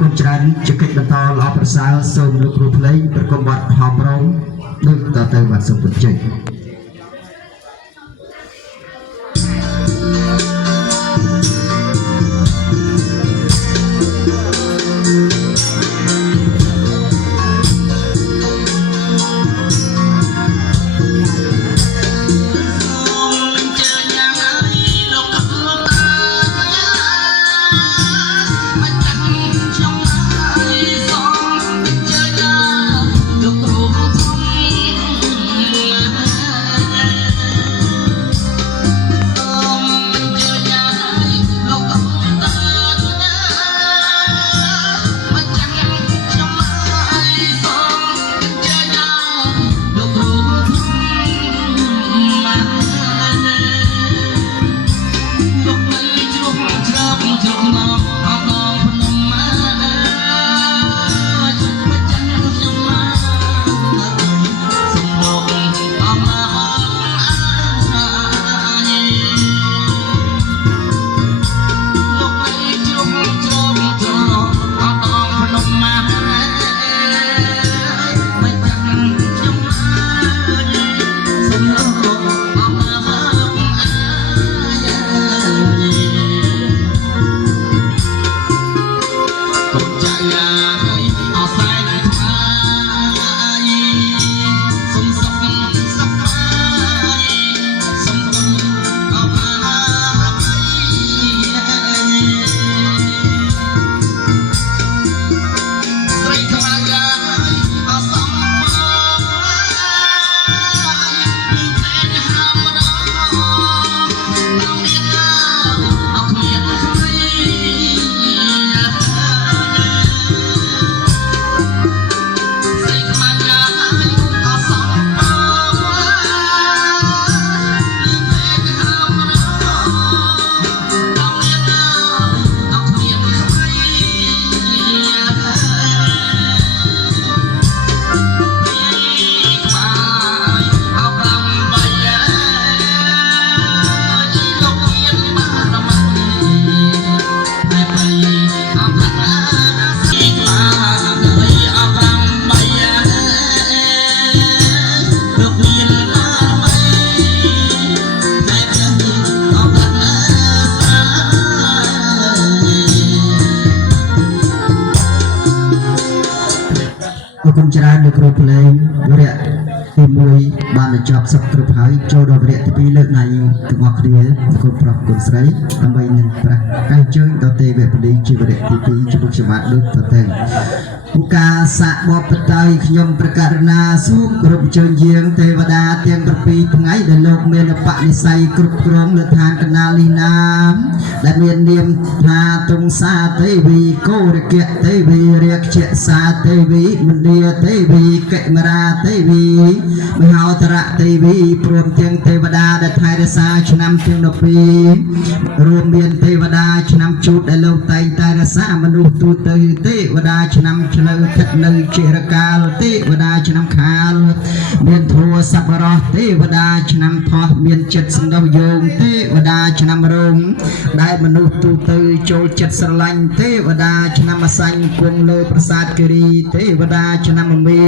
គុណច្រើនជាកិច្ចបន្តល្អប្រសើរសូមលោកគ្រូភ្លេងប្រកបបទហោមរងដូចតទៅបាទសូមពុទ្ធជ័យ គុណច្រើនលោកគ្រូភ្លេងវរៈទី1បានបញ្ចប់សពគ្រប់ហើយចូលដល់វរៈទី2លើកដៃទាំងអស់គ្នាគុណប្រុសគុណស្រីដើម្បីនឹងប្រះកាយជើងដល់ទេវពលីជាវរៈទី2ជំនុំច្បាប់ដូចតទៅឧកាសៈបបតៃខ្ញុំប្រកាសណាសូមគ្រប់ជើងយាងទេវតាទាំង7ថ្ងៃដែលលោកមានបនិស័យគ្រប់គ្រងលើឋានកណាលីណាដែលមាននាមថាទុងសាទេវីកោរគៈទេវីរាគជាសាទេវីមន្តាទេវីកិមរាទេវីមហោតរៈទេវីព្រមទាំងទេវតាដែលថែរក្សាឆ្នាំទាំង12រួមមានទេវតាឆ្នាំជូតដែលលោកតែងតែរក្សាមនុស្សទូទៅទេវតាឆ្នាំឆ្លូវទឹកនៅជារកាលទេវតាឆ្នាំខាលមានធัวសប្បុរសទេវតាឆ្នាំថោះមានចិត្តសន្តោសយោងទេវតាឆ្នាំរោងដែលមនុស្សទូទៅចូលចិត្តស្រឡាញ់ទេវតាឆ្នាំអសាញ់គង់លើប្រាសាទគិរីទេវតាឆ្នាំមេ